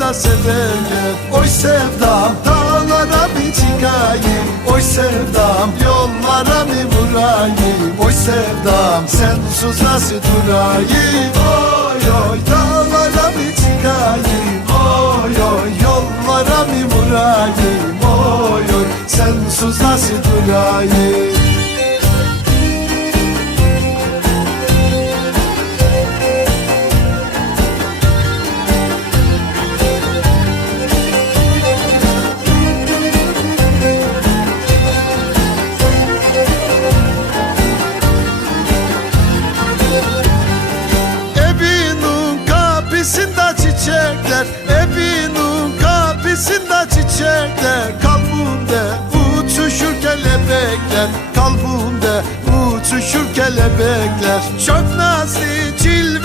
da severler Oy sevdam dağlara bir çıkayım. Oy sevdam yollara bir vurayım. Oy sevdam sensiz nasıl durayım? Oy oy dağlara bir çıkayım. Oy oy yollara bir vurayım. Oy oy sensiz nasıl durayım kapısında çiçekler Evinin kapısında çiçekler. Kalbimde uçuşur kelebekler Kalbimde uçuşur kelebekler. Çok nazlı cilveli